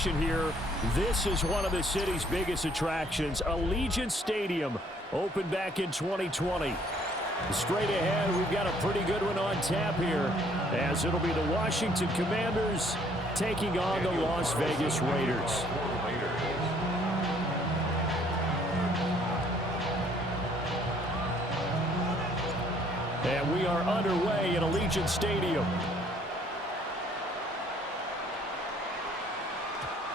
action here. This is one of the city's biggest attractions. Allegiant Stadium opened back in 2020. Straight ahead, we've got a pretty good one on tap here, as it'll be the Washington Commanders taking on the Las Vegas Raiders. And we are underway at Allegiant Stadium.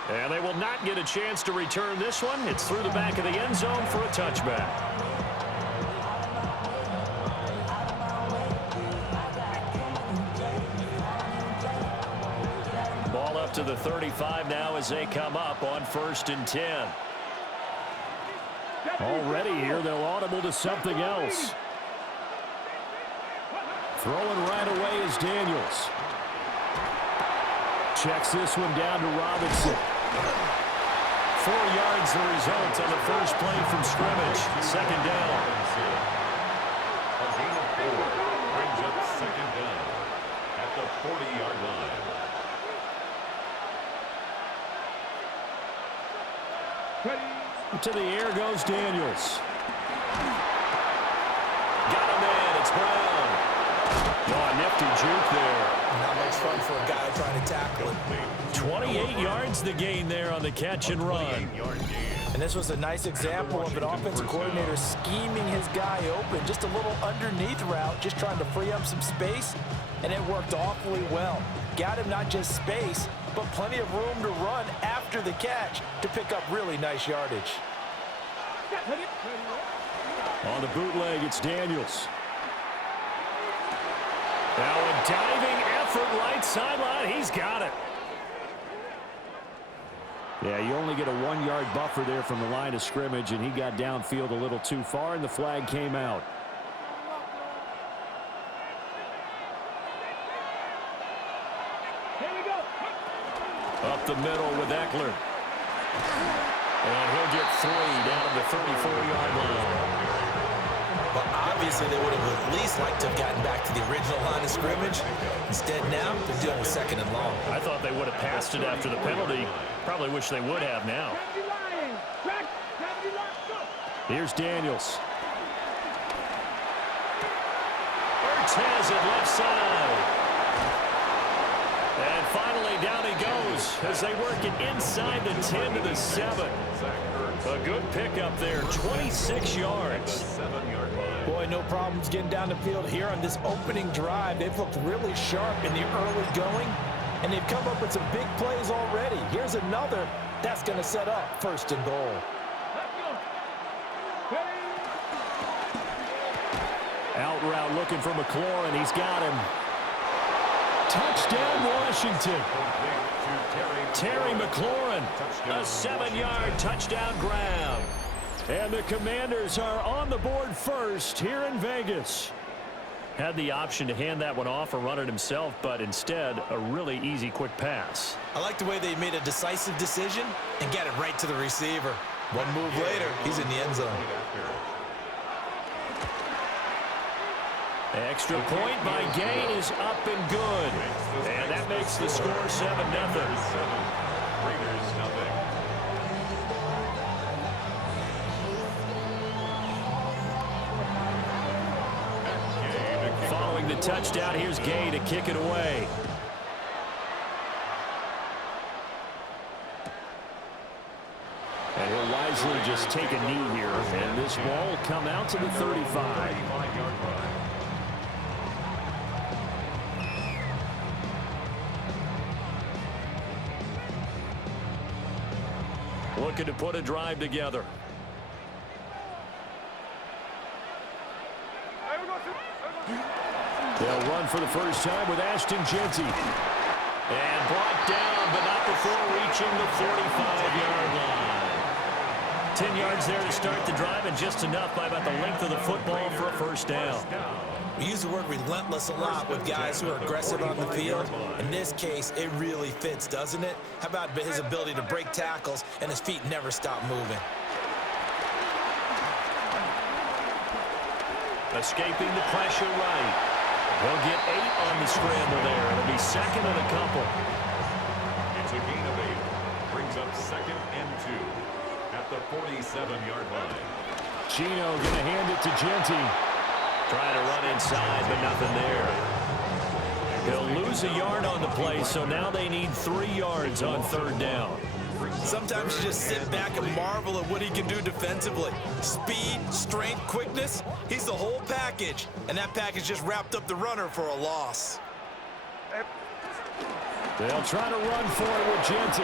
And they will not get a chance to return this one. It's through the back of the end zone for a touchback. Ball up to the 35 now as they come up on 1st and 10. Already here, they'll audible to something else. Throwing right away is Daniels. Checks this one down to Robinson. 4 yards the result on the first play from scrimmage. 2nd down. A gain of 4 brings up 2nd down at the 40-yard line. To the air goes Daniels. Got him in. It's Brown. Oh, nifty juke there. Not much fun for a guy trying to tackle him. 28 yards the gain there on the catch and run. And this was a nice example of an offensive coordinator scheming his guy open. Just a little underneath route, just trying to free up some space, and it worked awfully well. Got him not just space, but plenty of room to run after the catch to pick up really nice yardage. On the bootleg, it's Daniels. Now a diving effort right sideline. He's got it. Yeah, you only get a 1-yard buffer there from the line of scrimmage, and he got downfield a little too far, and the flag came out. Up the middle with Eckler. And he'll get 3 down to the 34-yard line. Well, obviously, they would have at least liked to have gotten back to the original line of scrimmage. Instead, now, they're dealing with 2nd and long. I thought they would have passed it after the penalty. Probably wish they would have now. Here's Daniels. Ertz has it left side. And finally, down he goes as they work it inside the 10 to the 7. A good pickup there, 26 yards. Boy, no problems getting down the field here on this opening drive. They've looked really sharp in the early going, and they've come up with some big plays already. Here's another that's going to set up 1st and goal. Out route looking for McLaurin. He's got him. Touchdown, Washington. Terry McLaurin, a 7-yard touchdown grab. And the Commanders are on the board first here in Vegas. Had the option to hand that one off or run it himself, but instead, a really easy, quick pass. I like the way they made a decisive decision and get it right to the receiver. One move later, he's in the end zone. Extra point by Gay is up and good. And that makes the score 7-0. Raiders nothing. Following the touchdown, here's Gay to kick it away. And he'll wisely just take a knee here. And this ball will come out to the 35. Looking to put a drive together. They'll run for the first time with Ashton Jeanty. And brought down, but not before reaching the 45-yard line. 10 yards there to start the drive, and just enough by about the length of the football for a first down. We use the word relentless a lot with guys who are aggressive on the field. In this case, it really fits, doesn't it? How about his ability to break tackles and his feet never stop moving? Escaping the pressure right. They'll get 8 on the scramble there. It'll be 2nd and a couple. It's a gain of 8. brings up 2nd and 2 at the 47-yard line. Gino going to hand it to Genty. Trying to run inside, but nothing there. He'll lose a yard on the play, so now they need 3 yards on 3rd down. Sometimes you just sit back and marvel at what he can do defensively. Speed, strength, quickness, he's the whole package. And that package just wrapped up the runner for a loss. They'll try to run for it with Genty.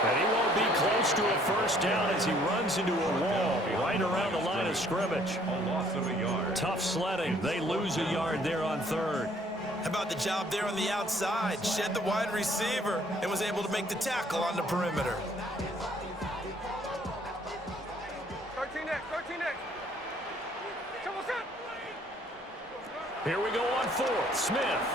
And he won't be close to a 1st down as he runs into a wall right around the line of scrimmage. A loss of a yard. Tough sledding. They lose a yard there on 3rd. How about the job there on the outside? Shed the wide receiver and was able to make the tackle on the perimeter. 13 next. Here we go on 4th. Smith.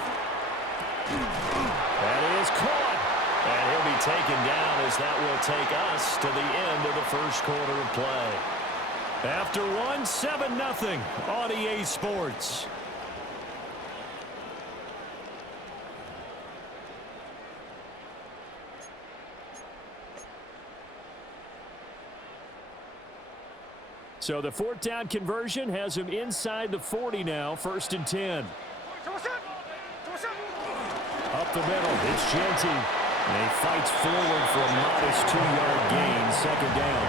That is caught. And he'll be taken down as that will take us to the end of the 1st quarter of play. After 1, 7-0 on EA Sports. So the 4th down conversion has him inside the 40 now, 1st and 10. Up the middle, it's Genty. And he fights forward for a modest 2-yard gain, 2nd down.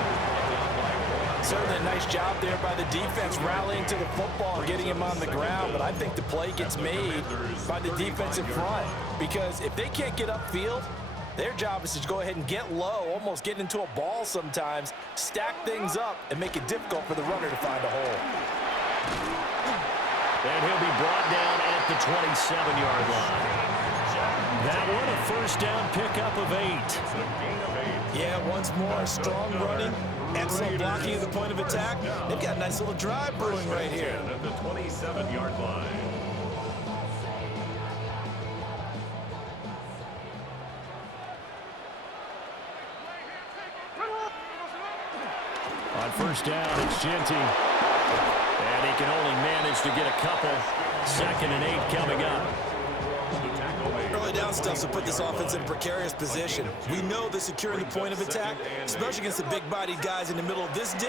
Certainly a nice job there by the defense rallying to the football and getting him on the ground, but I think the play gets made by the defensive front because if they can't get upfield, their job is to go ahead and get low, almost get into a ball sometimes, stack things up, and make it difficult for the runner to find a hole. And he'll be brought down at the 27-yard line. That one, a 1st down pickup of 8. Yeah, once more, strong running, excellent blocking at the point of attack. They've got a nice little drive brewing right here. At the 27-yard line. On 1st down, it's Genty. And he can only manage to get a couple. 2nd and 8 coming up. Early down stuff to put this offense in a precarious position. We know that securing the point of attack, especially against the big-bodied guys in the middle of this D,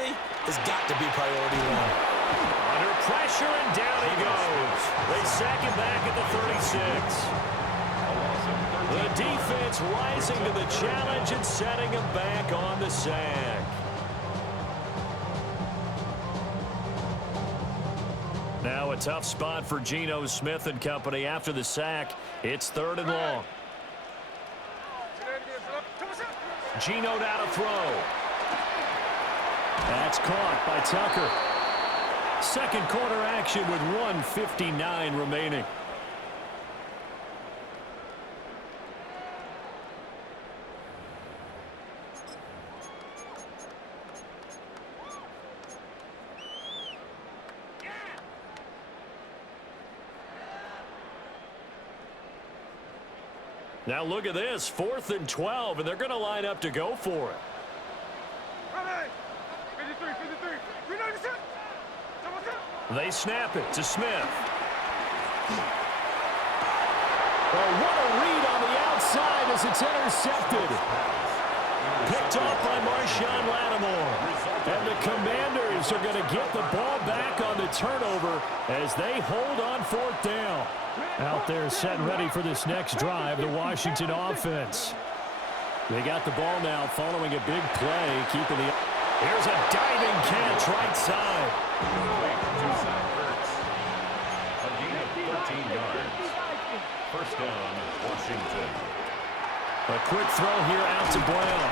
has got to be priority 1. Under pressure, and down he goes. They sack him back at the 36. The defense rising to the challenge and setting him back on the sack. Now a tough spot for Geno Smith and company after the sack. It's 3rd and long. Geno down to throw. That's caught by Tucker. 2nd quarter action with 1:59 remaining. Now look at this, 4th and 12, and they're going to line up to go for it. They snap it to Smith. Oh, what a read on the outside as it's intercepted. Picked off by Marshawn Lattimore. And the Commanders are going to get the ball back on the turnover as they hold on 4th down. Out there set and ready for this next drive, the Washington offense. They got the ball now following a big play, keeping the... Here's a diving catch right side. A gain of 13 yards. 1st down, Washington. A quick throw here out to Brown.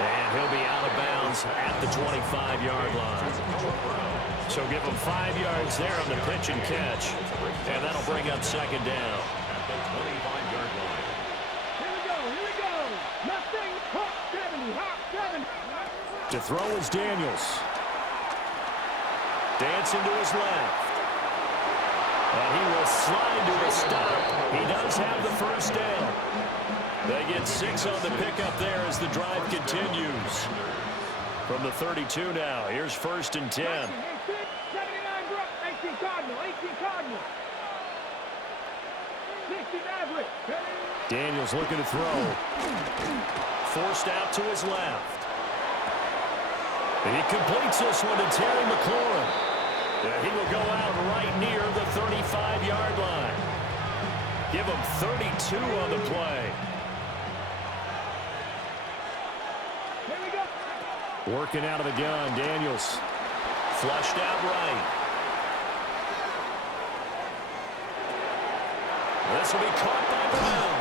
And he'll be out of bounds at the 25-yard line. So give him 5 yards there on the pitch and catch. And that'll bring up 2nd down. At the 25-yard line. Here we go. Nothing. Hop 70. To throw is Daniels. Dancing to his left. And he will slide to a stop. He does have the 1st down. They get 6 on the pickup there as the drive continues. From the 32 now, here's 1st and 10. 79 Brook, 18 Cardinal. 60 Maverick. Daniels looking to throw. forced out to his left. And he completes this one to Terry McLaurin. And he will go out right near the 35-yard line. Give him 32 on the play. Here we go. Working out of the gun, Daniels. Flushed out right. This will be caught by Brown.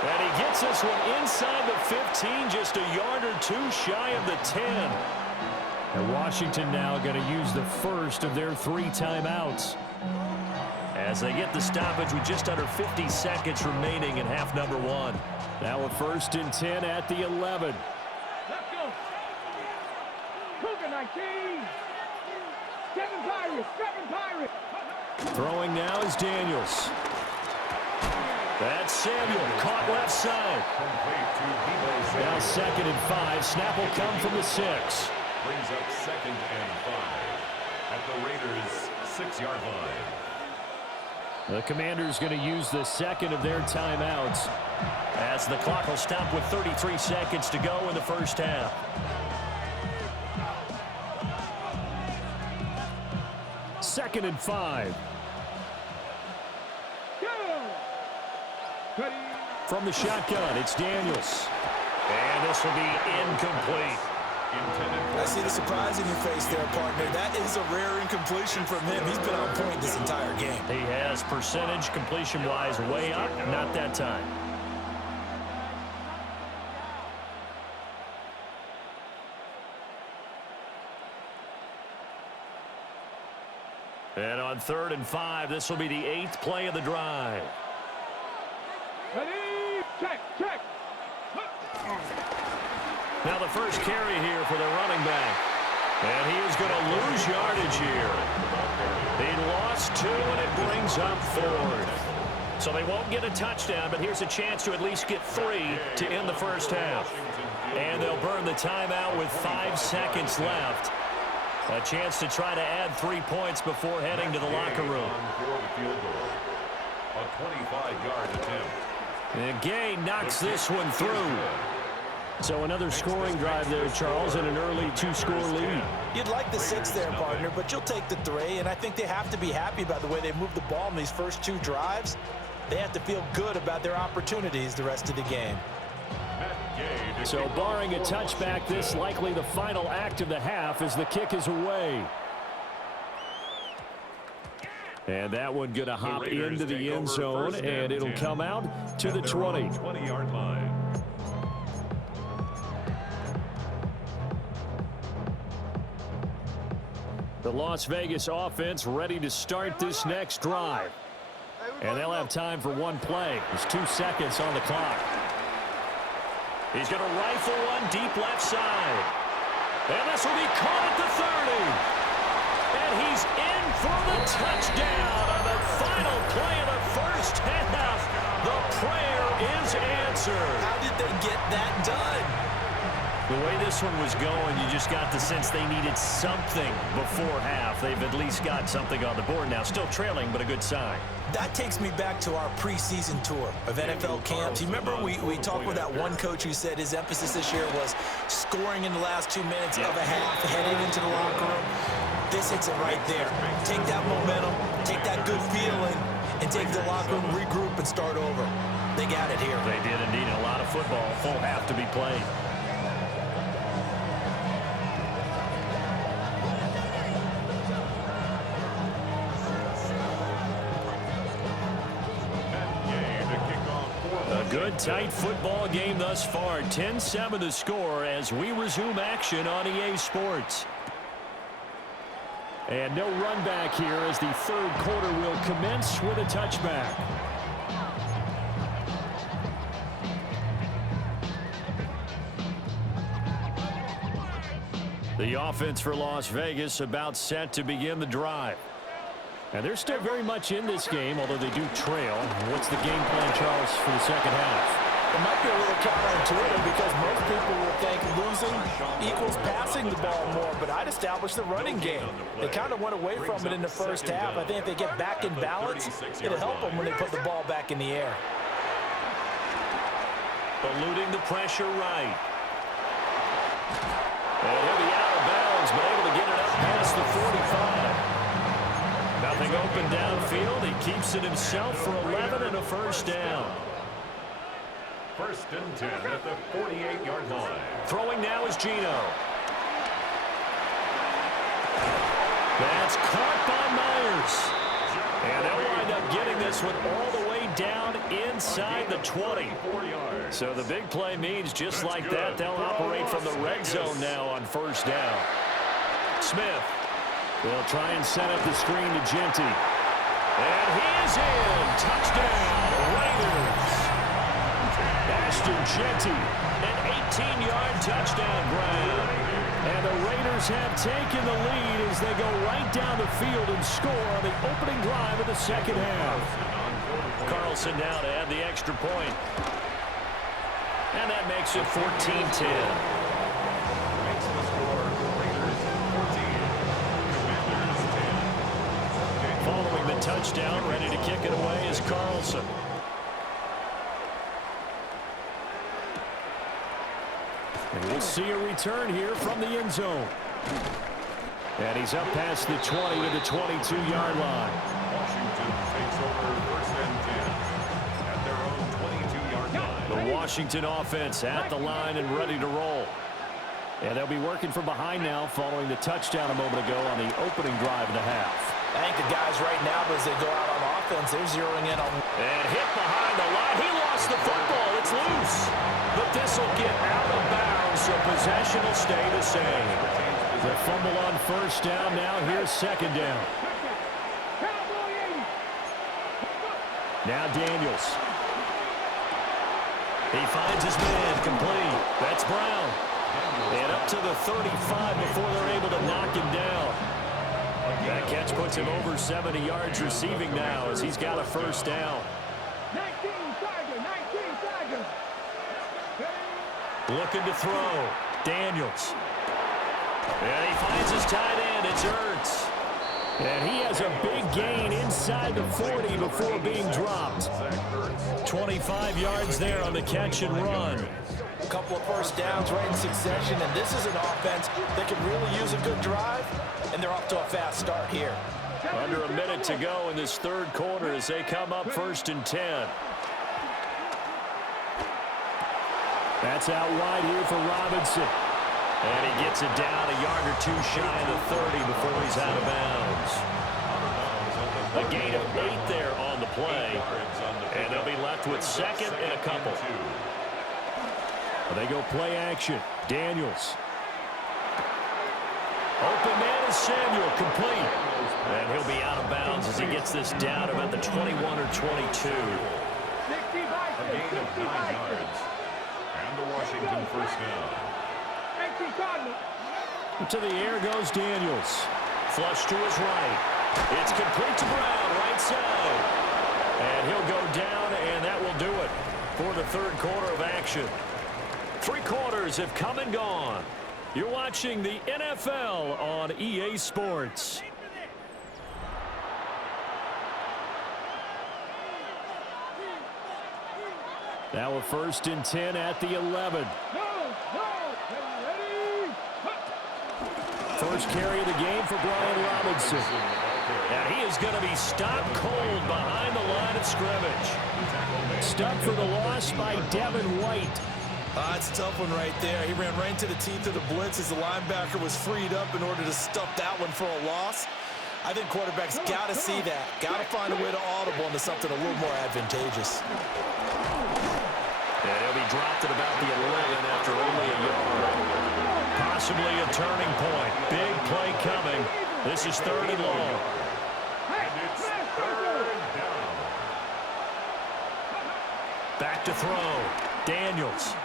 And he gets this one inside the 15, just a yard or two shy of the 10. And Washington now going to use the first of their 3 timeouts, as they get the stoppage with just under 50 seconds remaining in half number 1. Now a 1st and 10 at the 11. Let's go. Cougar 19. 7 Pirates. 7 Pirates. Throwing now is Daniels. That's Samuel, caught left side. Now 2nd and 5. Snap will come from the 6. Brings up 2nd and 5 at the Raiders' 6-yard line. The Commanders going to use the 2nd of their timeouts, as the clock will stop with 33 seconds to go in the first half. Second and 5. From the shotgun, it's Daniels. And this will be incomplete. I see the surprise in your face there, partner. That is a rare incompletion from him. He's been on point this entire game. He has percentage completion-wise way up, not that time. And on 3rd and 5, this will be the 8th play of the drive. Ready? Check, check. Now the first carry here for the running back. And he is going to lose yardage here. He lost 2, and it brings up 4th. So they won't get a touchdown, but here's a chance to at least get 3 to end the first half. And they'll burn the timeout with 5 seconds left. A chance to try to add 3 points before heading to the locker room. A 25-yard attempt. And Gay knocks this one through. So another scoring drive there, Charles, and an early 2-score lead. You'd like the 6 there, partner, but you'll take the 3, and I think they have to be happy about the way they moved the ball in these first 2 drives. They have to feel good about their opportunities the rest of the game. So barring a touchback, this likely the final act of the half as the kick is away. And that one going to hop into the end zone, and it'll come out to the 20. 20-yard line. The Las Vegas offense ready to start this next drive. And they'll have time for 1 play. There's 2 seconds on the clock. He's going to rifle one deep left side. And this will be caught at the 30. And he's in for the touchdown on the final play of the first half. The prayer is answered. How did they get that done? The way this one was going, you just got the sense they needed something before half. They've at least got something on the board now. Still trailing, but a good sign. That takes me back to our preseason tour of NFL camps. You remember we talked with that one coach who said his emphasis this year was scoring in the last 2 minutes of a half, heading into the locker room. This hits it right there. Take that momentum, take that good feeling, and take the locker room, regroup, and start over. They got it here. They did indeed. A lot of football, full half to be played. Good tight football game thus far. 10-7 the score as we resume action on EA Sports. And no run back here as the 3rd quarter will commence with a touchback. The offense for Las Vegas about set to begin the drive. And they're still very much in this game, although they do trail. What's the game plan, Charles, for the second half? It might be a little counterintuitive because most people will think losing equals passing the ball more, but I'd establish the running game. They kind of went away from it in the first half. I think if they get back in balance, it'll help them when they put the ball back in the air. eluding the pressure right. And he'll be out of bounds, but able to get it up past the 45. Nothing open downfield. He keeps it himself for 11 and a first down. 1st and 10 at the 48-yard line. Throwing now is Geno. That's caught by Myers. And they'll wind up getting this one all the way down inside the 20. So the big play means just like that, they'll operate from the red zone now on first down. Smith will try and set up the screen to Genty. And he is in. Touchdown, Raiders. Ashton Genty, an 18-yard touchdown grab. And the Raiders have taken the lead as they go right down the field and score on the opening drive of the second half. Carlson now to add the extra point. And that makes it 14-10. Makes the score Raiders 14, Commanders 10. Following the touchdown, ready to kick it away is Carlson. And we'll see a return here from the end zone. And he's up past the 20 to the 22-yard line. Washington takes over 1st and 10 at their own 22-yard line. The Washington offense at the line and ready to roll. And they'll be working from behind now following the touchdown a moment ago on the opening drive of the half. I think the guys right now, as they go out on offense, they're zeroing in on. And hit behind the line. He lost the football. It's loose. But this will get out of bounds, so possession will stay the same. The fumble on first down. Now here's second down. Now Daniels. He finds his man complete. That's Brown. And up to the 35 before they're able to knock him down. That catch puts him over 70 yards receiving now as he's got a first down. 19 Tiger. Looking to throw. Daniels. And he finds his tight end. It's Ertz. And he has a big gain inside the 40 before being dropped. 25 yards there on the catch and run. A couple of first downs right in succession, and this is an offense that could really use a good drive, and they're off to a fast start here. Under a minute to go in this third quarter as they come up 1st and 10. That's out wide here for Robinson. And he gets it down a yard or two shy of the 30 before he's out of bounds. A gain of 8 there on the play. And they'll be left with second and a couple. They go play action. Daniels. Open man is Samuel, complete. And he'll be out of bounds as he gets this down about the 21 or 22. A gain of 9 yards. And the Washington first down. To the air goes Daniels. Flush to his right. It's complete to Brown, right side. And he'll go down, and that will do it for the third quarter of action. 3 quarters have come and gone. You're watching the NFL on EA Sports. Now a 1st and 10 at the 11. First carry of the game for Brian Robinson. And he is going to be stopped cold behind the line of scrimmage. Stuck for the loss by Devin White. That's a tough one right there. He ran right into the teeth of the blitz as the linebacker was freed up in order to stuff that one for a loss. I think quarterbacks got to see that. Got to find a way to audible into something a little more advantageous. And he'll be dropped at about the 11 after only a yard. Possibly a turning point. Big play coming. This is 3rd and long. And it's 3rd down. Back to throw. Daniels.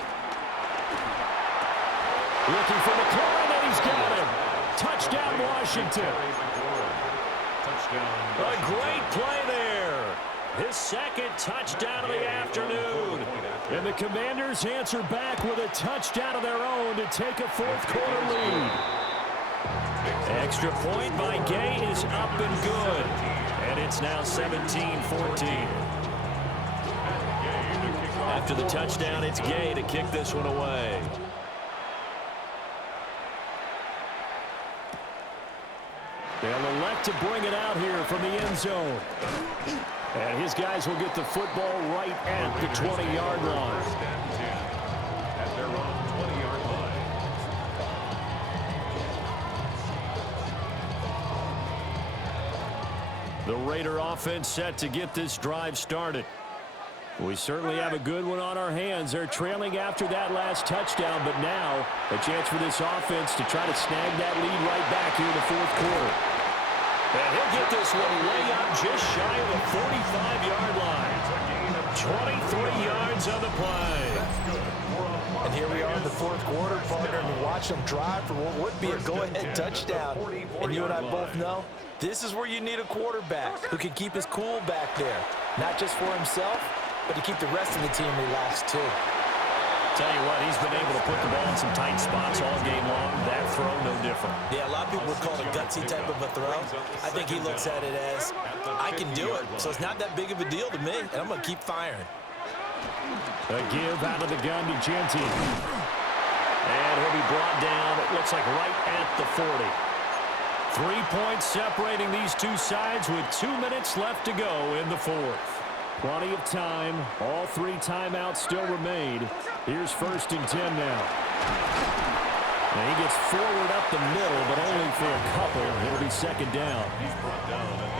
Looking for McLaurin, and he's got him. Touchdown, Washington. A great play there. His second touchdown of the afternoon. And the Commanders answer back with a touchdown of their own to take a 4th quarter lead. Extra point by Gay is up and good. And it's now 17-14. After the touchdown, it's Gay to kick this one away. They'll elect to bring it out here from the end zone. And his guys will get the football right at the 20-yard line. First and 10 at their own 20-yard line. The Raider offense set to get this drive started. We certainly have a good one on our hands. They're trailing after that last touchdown, but now a chance for this offense to try to snag that lead right back here in the fourth quarter. And he'll get this one way up just shy of the 45-yard line. 23 yards on the play. And here we are in the fourth quarter, partner, and we watch them drive for what would be a go-ahead touchdown. And you and I both know this is where you need a quarterback who can keep his cool back there, not just for himself, but to keep the rest of the team relaxed too. Tell you what, he's been able to put the ball in some tight spots all game long. That throw, no different. Yeah, a lot of people would call it a gutsy type of a throw. I think he looks at it as, I can do it, so it's not that big of a deal to me, and I'm going to keep firing. A give out of the gun to Genty. And he'll be brought down, it looks like right at the 40. 3 points separating these two sides with 2 minutes left to go in the fourth. Plenty of time. All 3 timeouts still remain. Here's first and 10 now. And he gets forward up the middle, but only for a couple. It'll be second down.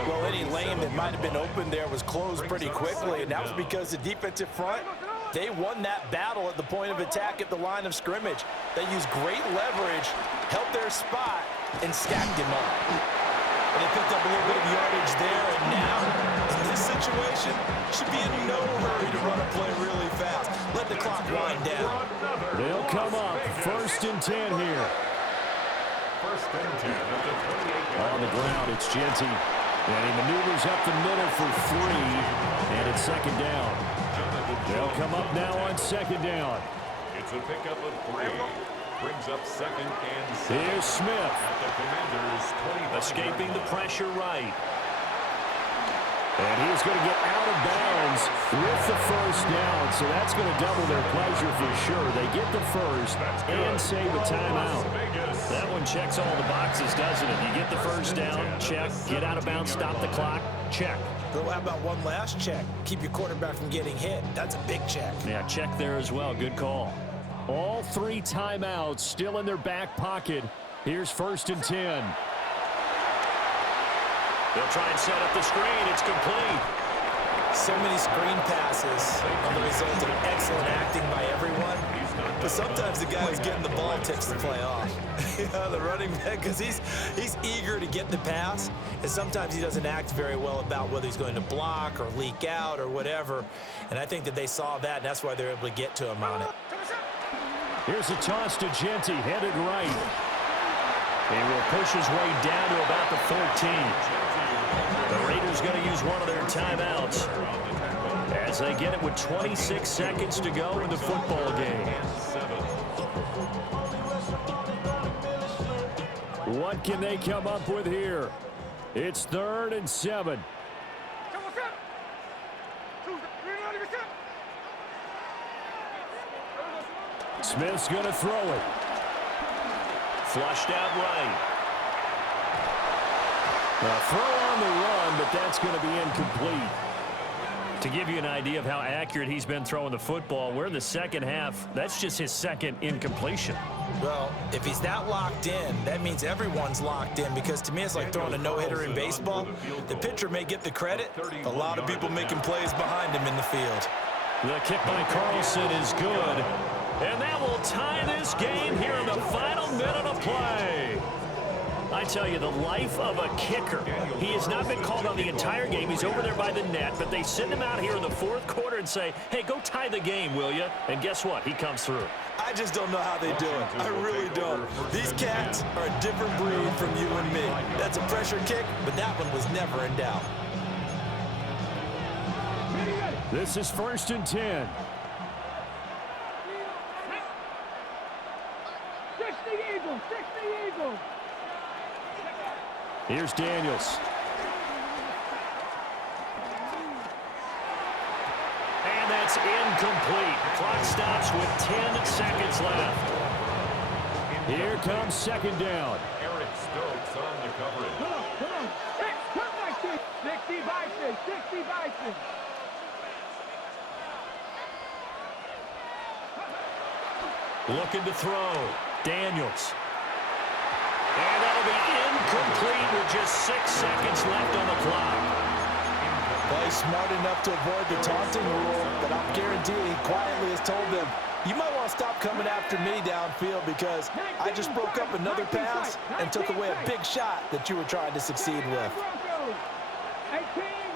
Well, any lane that might have been open there was closed pretty quickly, and that was because the defensive front, they won that battle at the point of attack at the line of scrimmage. They used great leverage, held their spot, and stacked him up. And they picked up a little bit of yardage there, and now, in this situation, should be in no hurry to run a play really fast. Let the clock wind down. They'll come up first and 10 here. First and 10 at the 28-yard On the ground, it's Genty. And he maneuvers up the middle for 3, and it's second down. They'll come up now on second down. It's a pickup of 3. Brings up second and 7. Here's Smith. At the Commanders' 25. Escaping the pressure right. And he's going to get out of bounds with the first down, so that's going to double their pleasure for sure. They get the first and save a timeout. That one checks all the boxes, doesn't it? You get the first down, check. Get out of bounds, stop the clock, check. Well, how about one last check? Keep your quarterback from getting hit. That's a big check. Yeah, check there as well. Good call. All 3 timeouts still in their back pocket. Here's first and 10. They'll try and set up the screen. It's complete. So many screen passes are the result of excellent acting by everyone. But sometimes the guy who's getting the ball tips the play off. The running back, because he's eager to get the pass, and sometimes he doesn't act very well about whether he's going to block or leak out or whatever. And I think that they saw that, and that's why they're able to get to him on it. Here's a toss to Genty, headed right. He will push his way down to about the 14. The Raiders going to use one of their timeouts as they get it with 26 seconds to go in the football game. What can they come up with here? It's 3rd and 7. Smith's going to throw it. Flushed out right. A throw on the run, but that's going to be incomplete. To give you an idea of how accurate he's been throwing the football, we're in the second half. That's just his second incompletion. Well, if he's that locked in, that means everyone's locked in, because to me it's like throwing a no-hitter in baseball. The pitcher may get the credit. A lot of people making plays behind him in the field. The kick by Carlson is good. And that will tie this game here in the final minute of play. I tell you, the life of a kicker. He has not been called on the entire game. He's over there by the net, but they send him out here in the fourth quarter and say, hey, go tie the game, will you? And guess what? He comes through. I just don't know how they do it. I really don't. These cats are a different breed from you and me. That's a pressure kick, but that one was never in doubt. This is 1st and 10. Here's Daniels. And that's is incomplete. Clock stops with 10 seconds left. Here comes second down. Eric Stokes on the coverage. Come on, come on. Hey, come back to 60 Bison, 60 Bison. Looking to throw. Daniels. And that'll be incomplete with just 6 seconds left on the clock. Well, he's smart enough to avoid the taunting rule, but I'll guarantee he quietly has told them, you might want to stop coming after me downfield because I just broke up another pass and took away a big shot that you were trying to succeed with. 18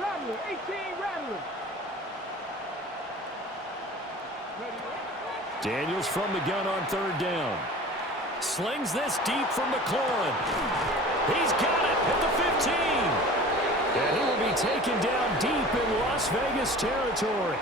Rattler, 18 Rattler. Daniels from the gun on third down. Slings this deep from McLaurin. He's got it at the 15. And he will be taken down deep in Las Vegas territory.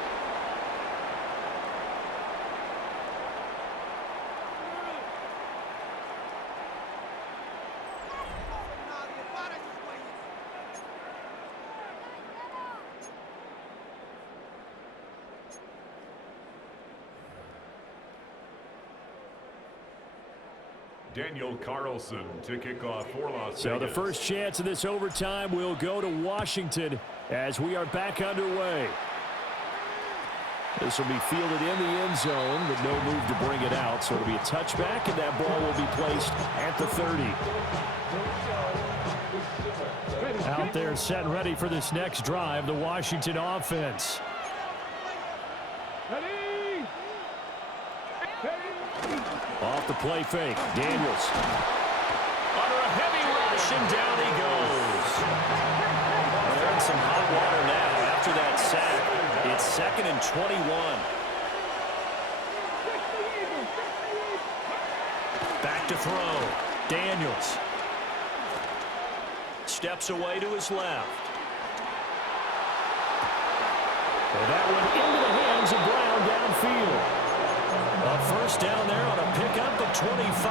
Daniel Carlson to kick off for Las Vegas. So the first chance of this overtime will go to Washington as we are back underway. This will be fielded in the end zone with no move to bring it out. So it'll be a touchback, and that ball will be placed at the 30. Out there set and ready for this next drive, the Washington offense. Off the play fake, Daniels. Under a heavy rush, and down he goes. They're in some hot water now after that sack. It's 2nd and 21. Back to throw. Daniels. Steps away to his left. And that one into the hands of Brown downfield. A first down there on a pickup of 25.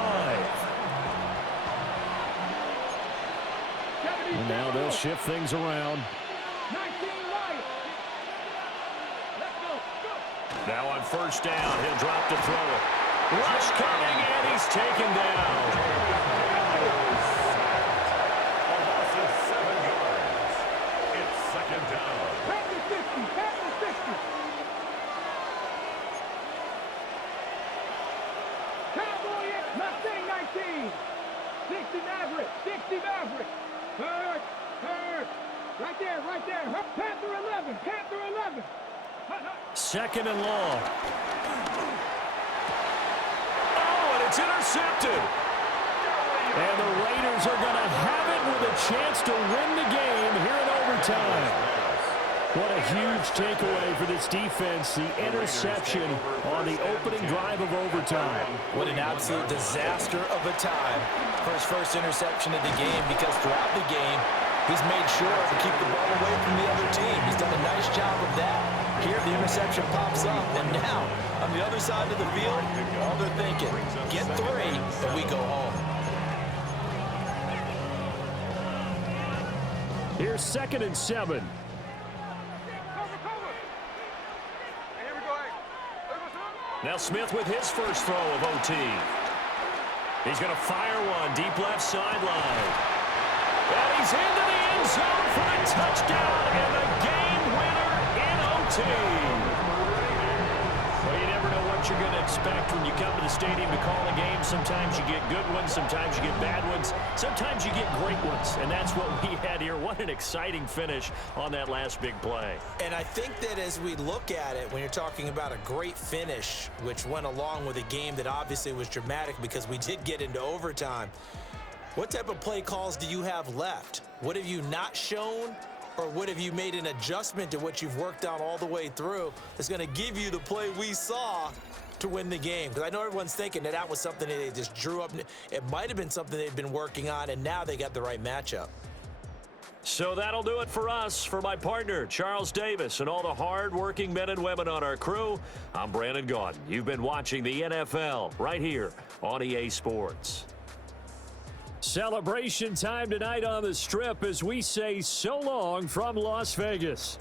And now they'll shift things around. Now on first down, he'll drop to throw it. Rush coming, and he's taken down. A loss of 7 yards. It's second down. Pass the 60, pass the 60. Cowboy, Mustang 19. 60 Maverick, 60 Maverick. Hurt. Right there, right there. Panther 11, Panther 11. 2nd and long. Oh, and it's intercepted. And the Raiders are going to have it with a chance to win the game here in overtime. What a huge takeaway for this defense, the interception on the opening drive of overtime. What an absolute disaster of a time for his first interception of the game, because throughout the game, he's made sure to keep the ball away from the other team. He's done a nice job of that. Here, the interception pops up, and now, on the other side of the field, all they're thinking, get 3, and we go home. Here's 2nd and 7. Now Smith with his first throw of OT. He's going to fire one deep left sideline. And he's into the end zone for a touchdown and the game winner in OT. Well, you never know what you're going to expect when you come to the stadium to call a game. Sometimes you get good ones, sometimes you get bad ones, sometimes you get great ones. And that's what we had here. What an exciting finish on that last big play. And I think that as we look at it, when you're talking about a great finish, which went along with a game that obviously was dramatic because we did get into overtime, what type of play calls do you have left? What have you not shown, or what have you made an adjustment to what you've worked out all the way through that's going to give you the play we saw to win the game? Because I know everyone's thinking that that was something that they just drew up. It might have been something they've been working on, and now they got the right matchup. So that'll do it for us. For my partner, Charles Davis, and all the hard-working men and women on our crew, I'm Brandon Gaudin. You've been watching the NFL right here on EA Sports. Celebration time tonight on the Strip as we say so long from Las Vegas.